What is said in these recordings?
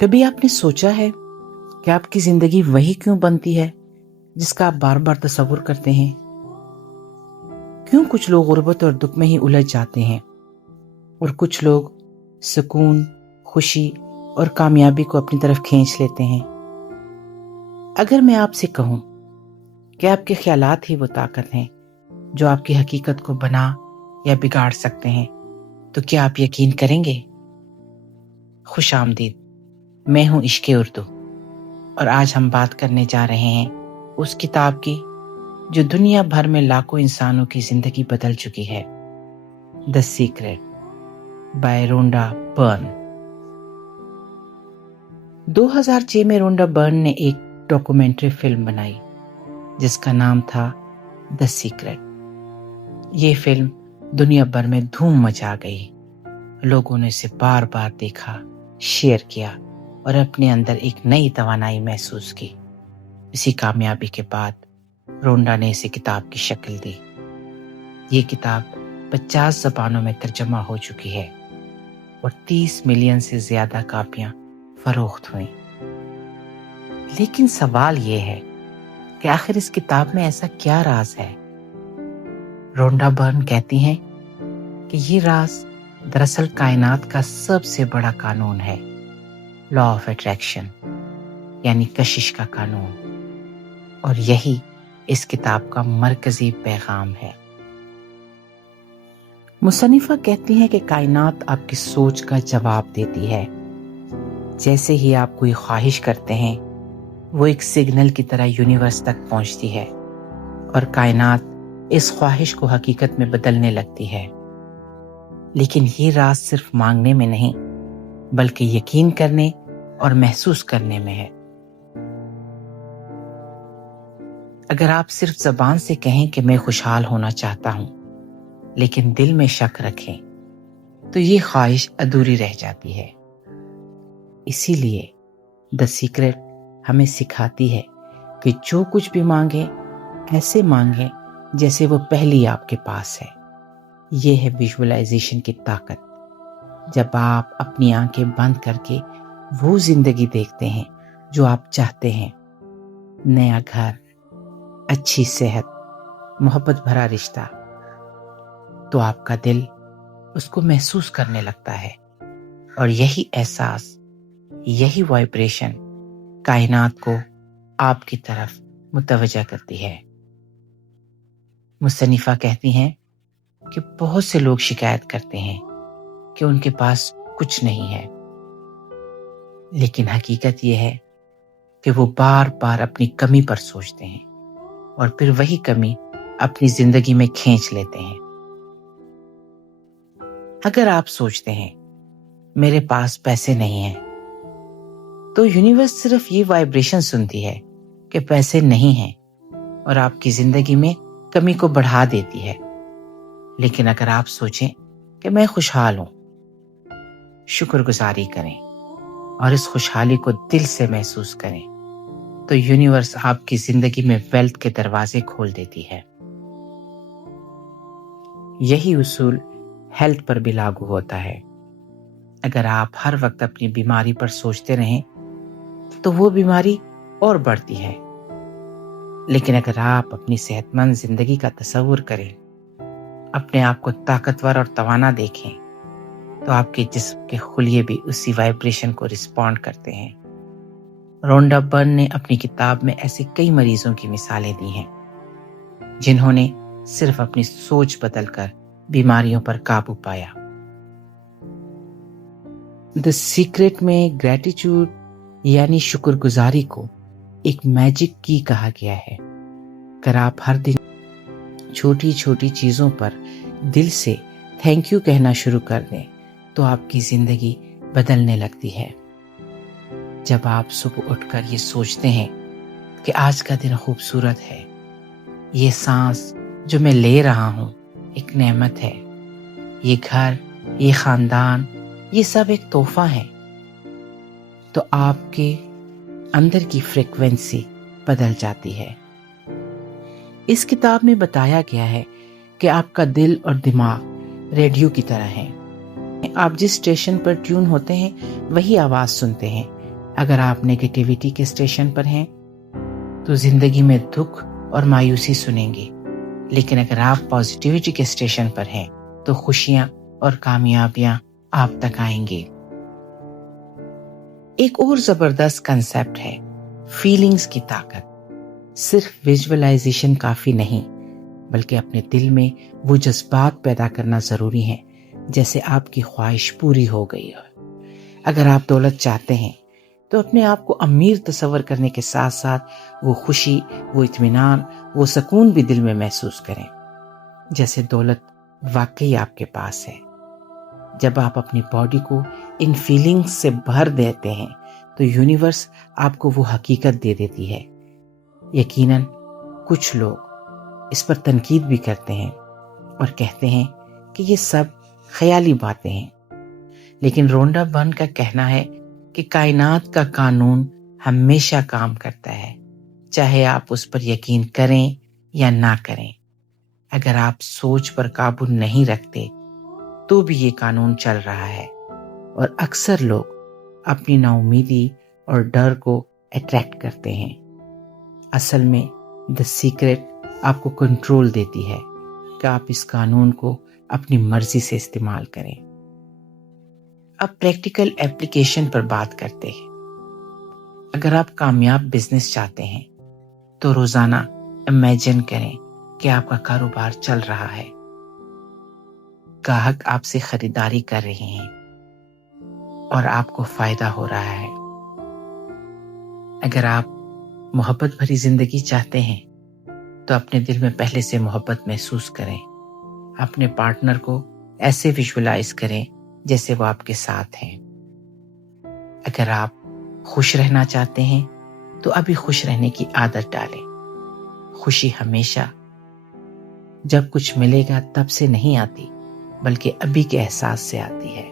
کبھی آپ نے سوچا ہے کہ آپ کی زندگی وہی کیوں بنتی ہے جس کا آپ بار بار تصور کرتے ہیں؟ کیوں کچھ لوگ غربت اور دکھ میں ہی الجھ جاتے ہیں اور کچھ لوگ سکون، خوشی اور کامیابی کو اپنی طرف کھینچ لیتے ہیں؟ اگر میں آپ سے کہوں کہ آپ کے خیالات ہی وہ طاقت ہیں جو آپ کی حقیقت کو بنا یا بگاڑ سکتے ہیں، تو کیا آپ یقین کریں گے؟ خوش آمدید، میں ہوں عشق اردو، اور آج ہم بات کرنے جا رہے ہیں اس کتاب کی جو دنیا بھر میں لاکھوں انسانوں کی زندگی بدل چکی ہے، دی سیکرٹ بائی رونڈا برن۔ 2006 میں رونڈا برن نے ایک ڈاکومنٹری فلم بنائی جس کا نام تھا دی سیکرٹ۔ یہ فلم دنیا بھر میں دھوم مچا گئی، لوگوں نے اسے بار بار دیکھا، شیئر کیا اور اپنے اندر ایک نئی توانائی محسوس کی۔ اسی کامیابی کے بعد رونڈا نے اسے کتاب کی شکل دی۔ یہ کتاب 50 زبانوں میں ترجمہ ہو چکی ہے اور 30 ملین سے زیادہ کاپیاں فروخت ہوئیں۔ لیکن سوال یہ ہے کہ آخر اس کتاب میں ایسا کیا راز ہے؟ رونڈا برن کہتی ہیں کہ یہ راز دراصل کائنات کا سب سے بڑا قانون ہے، لا آف اٹریکشن، یعنی کشش کا قانون، اور یہی اس کتاب کا مرکزی پیغام ہے۔ مصنفہ کہتی ہیں کہ کائنات آپ کی سوچ کا جواب دیتی ہے۔ جیسے ہی آپ کوئی خواہش کرتے ہیں، وہ ایک سگنل کی طرح یونیورس تک پہنچتی ہے اور کائنات اس خواہش کو حقیقت میں بدلنے لگتی ہے۔ لیکن یہ راز صرف مانگنے میں نہیں بلکہ یقین کرنے اور محسوس کرنے میں ہے۔ اگر آپ صرف زبان سے کہیں کہ میں خوشحال ہونا چاہتا ہوں لیکن دل میں شک رکھیں تو یہ خواہش ادھوری رہ جاتی ہے۔ اسی لیے دی سیکرٹ ہمیں سکھاتی ہے کہ جو کچھ بھی مانگیں ایسے مانگیں جیسے وہ پہلی آپ کے پاس ہے۔ یہ ہے ویژولائزیشن کی طاقت۔ جب آپ اپنی آنکھیں بند کر کے وہ زندگی دیکھتے ہیں جو آپ چاہتے ہیں، نیا گھر، اچھی صحت، محبت بھرا رشتہ، تو آپ کا دل اس کو محسوس کرنے لگتا ہے، اور یہی احساس، یہی وائبریشن کائنات کو آپ کی طرف متوجہ کرتی ہے۔ مصنفہ کہتی ہیں کہ بہت سے لوگ شکایت کرتے ہیں کہ ان کے پاس کچھ نہیں ہے، لیکن حقیقت یہ ہے کہ وہ بار بار اپنی کمی پر سوچتے ہیں اور پھر وہی کمی اپنی زندگی میں کھینچ لیتے ہیں۔ اگر آپ سوچتے ہیں میرے پاس پیسے نہیں ہیں، تو یونیورس صرف یہ وائبریشن سنتی ہے کہ پیسے نہیں ہیں اور آپ کی زندگی میں کمی کو بڑھا دیتی ہے۔ لیکن اگر آپ سوچیں کہ میں خوشحال ہوں، شکر گزاری کریں اور اس خوشحالی کو دل سے محسوس کریں، تو یونیورس آپ کی زندگی میں ویلتھ کے دروازے کھول دیتی ہے۔ یہی اصول ہیلتھ پر بھی لاگو ہوتا ہے۔ اگر آپ ہر وقت اپنی بیماری پر سوچتے رہیں تو وہ بیماری اور بڑھتی ہے، لیکن اگر آپ اپنی صحت مند زندگی کا تصور کریں، اپنے آپ کو طاقتور اور توانا دیکھیں، تو آپ کے جسم کے خلیے بھی اسی وائبریشن کو رسپونڈ کرتے ہیں۔ رونڈا برن نے اپنی کتاب میں ایسے کئی مریضوں کی مثالیں دی ہیں جنہوں نے صرف اپنی سوچ بدل کر بیماریوں پر قابو پایا۔ دی سیکرٹ میں گریٹیٹیوڈ یعنی شکر گزاری کو ایک میجک کی کہا گیا ہے۔ اگر آپ ہر دن چھوٹی چھوٹی چیزوں پر دل سے تھینک یو کہنا شروع کر دیں تو آپ کی زندگی بدلنے لگتی ہے۔ جب آپ صبح اٹھ کر یہ سوچتے ہیں کہ آج کا دن خوبصورت ہے، یہ سانس جو میں لے رہا ہوں ایک نعمت ہے، یہ گھر، یہ خاندان، یہ سب ایک تحفہ ہے، تو آپ کے اندر کی فریکوینسی بدل جاتی ہے۔ اس کتاب میں بتایا گیا ہے کہ آپ کا دل اور دماغ ریڈیو کی طرح ہیں۔ آپ جس اسٹیشن پر ٹیون ہوتے ہیں وہی آواز سنتے ہیں، اگر آپ نیگیٹیوٹی کے اسٹیشن پر ہیں تو زندگی میں دکھ اور مایوسی سنیں گے، لیکن اگر آپ پازیٹیوٹی کے اسٹیشن پر ہیں تو خوشیاں اور کامیابیاں آپ تک آئیں گے۔ ایک اور زبردست کنسیپٹ ہے فیلنگز کی طاقت۔ صرف ویژولائزیشن کافی نہیں، بلکہ اپنے دل میں وہ جذبات پیدا کرنا ضروری ہے جیسے آپ کی خواہش پوری ہو گئی ہو۔ اگر آپ دولت چاہتے ہیں تو اپنے آپ کو امیر تصور کرنے کے ساتھ ساتھ وہ خوشی، وہ اطمینان، وہ سکون بھی دل میں محسوس کریں، جیسے دولت واقعی آپ کے پاس ہے۔ جب آپ اپنی باڈی کو ان فیلنگز سے بھر دیتے ہیں تو یونیورس آپ کو وہ حقیقت دے دیتی ہے۔ یقیناً کچھ لوگ اس پر تنقید بھی کرتے ہیں اور کہتے ہیں کہ یہ سب خیالی باتیں ہیں، لیکن رونڈا برن کا کہنا ہے کہ کائنات کا قانون ہمیشہ کام کرتا ہے، چاہے آپ اس پر یقین کریں یا نہ کریں۔ اگر آپ سوچ پر قابو نہیں رکھتے تو بھی یہ قانون چل رہا ہے، اور اکثر لوگ اپنی نا امیدی اور ڈر کو اٹریکٹ کرتے ہیں۔ اصل میں دی سیکرٹ آپ کو کنٹرول دیتی ہے کہ آپ اس قانون کو اپنی مرضی سے استعمال کریں۔ اب پریکٹیکل ایپلیکیشن پر بات کرتے ہیں۔ اگر آپ کامیاب بزنس چاہتے ہیں تو روزانہ امیجن کریں کہ آپ کا کاروبار چل رہا ہے، گاہک آپ سے خریداری کر رہے ہیں اور آپ کو فائدہ ہو رہا ہے۔ اگر آپ محبت بھری زندگی چاہتے ہیں تو اپنے دل میں پہلے سے محبت محسوس کریں، اپنے پارٹنر کو ایسے ویژولائز کریں جیسے وہ آپ کے ساتھ ہیں۔ اگر آپ خوش رہنا چاہتے ہیں تو ابھی خوش رہنے کی عادت ڈالیں۔ خوشی ہمیشہ جب کچھ ملے گا تب سے نہیں آتی، بلکہ ابھی کے احساس سے آتی ہے۔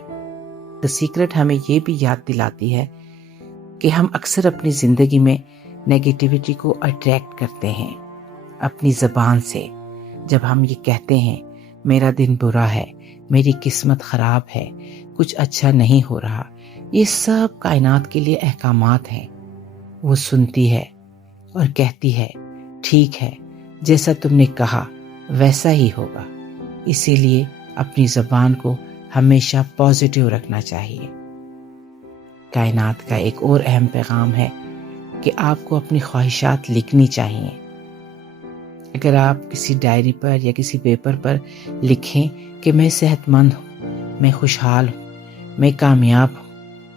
دی سیکرٹ ہمیں یہ بھی یاد دلاتی ہے کہ ہم اکثر اپنی زندگی میں نیگیٹیوٹی کو اٹریکٹ کرتے ہیں اپنی زبان سے۔ جب ہم یہ کہتے ہیں میرا دن برا ہے، میری قسمت خراب ہے، کچھ اچھا نہیں ہو رہا، یہ سب کائنات کے لیے احکامات ہیں۔ وہ سنتی ہے اور کہتی ہے ٹھیک ہے، جیسا تم نے کہا ویسا ہی ہوگا۔ اسی لیے اپنی زبان کو ہمیشہ پازیٹیو رکھنا چاہیے۔ کائنات کا ایک اور اہم پیغام ہے کہ آپ کو اپنی خواہشات لکھنی چاہیے۔ اگر آپ کسی ڈائری پر یا کسی پیپر پر لکھیں کہ میں صحت مند ہوں، میں خوشحال ہوں، میں کامیاب ہوں،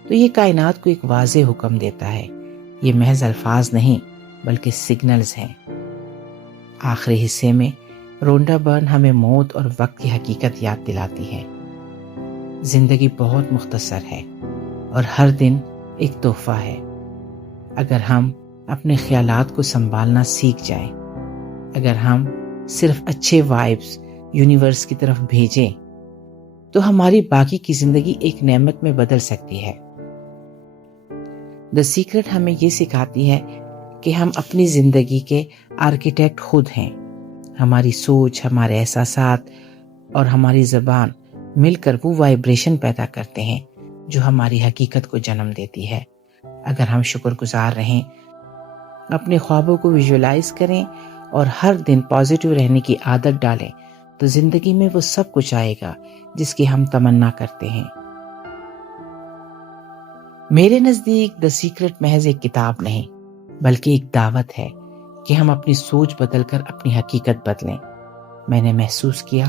تو یہ کائنات کو ایک واضح حکم دیتا ہے۔ یہ محض الفاظ نہیں بلکہ سگنلز ہیں۔ آخری حصے میں رونڈا برن ہمیں موت اور وقت کی حقیقت یاد دلاتی ہے۔ زندگی بہت مختصر ہے اور ہر دن ایک تحفہ ہے۔ اگر ہم اپنے خیالات کو سنبھالنا سیکھ جائیں، اگر ہم صرف اچھے وائبس یونیورس کی طرف بھیجیں تو ہماری باقی کی زندگی ایک نعمت میں بدل سکتی ہے۔ دی سیکرٹ ہمیں یہ سکھاتی ہے کہ ہم اپنی زندگی کے آرکیٹیکٹ خود ہیں۔ ہماری سوچ، ہمارے احساسات اور ہماری زبان مل کر وہ وائبریشن پیدا کرتے ہیں جو ہماری حقیقت کو جنم دیتی ہے۔ اگر ہم شکر گزار رہیں، اپنے خوابوں کو ویژولائز کریں اور ہر دن پازیٹیو رہنے کی عادت ڈالیں تو زندگی میں وہ سب کچھ آئے گا جس کی ہم تمنا کرتے ہیں۔ میرے نزدیک دی سیکرٹ محض ایک کتاب نہیں بلکہ ایک دعوت ہے کہ ہم اپنی سوچ بدل کر اپنی حقیقت بدلیں۔ میں نے محسوس کیا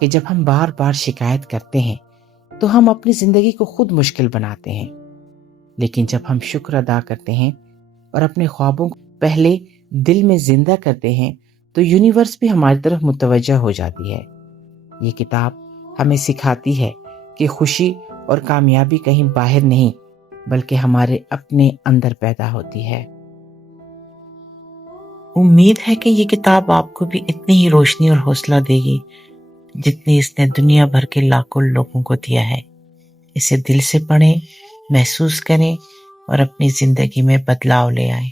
کہ جب ہم بار بار شکایت کرتے ہیں تو ہم اپنی زندگی کو خود مشکل بناتے ہیں، لیکن جب ہم شکر ادا کرتے ہیں اور اپنے خوابوں کو پہلے دل میں زندہ کرتے ہیں تو یونیورس بھی ہماری طرف متوجہ ہو جاتی ہے۔ یہ کتاب ہمیں سکھاتی ہے کہ خوشی اور کامیابی کہیں باہر نہیں بلکہ ہمارے اپنے اندر پیدا ہوتی ہے۔ امید ہے کہ یہ کتاب آپ کو بھی اتنی ہی روشنی اور حوصلہ دے گی جتنی اس نے دنیا بھر کے لاکھوں لوگوں کو دیا ہے۔ اسے دل سے پڑھیں، محسوس کریں اور اپنی زندگی میں بدلاؤ لے آئیں۔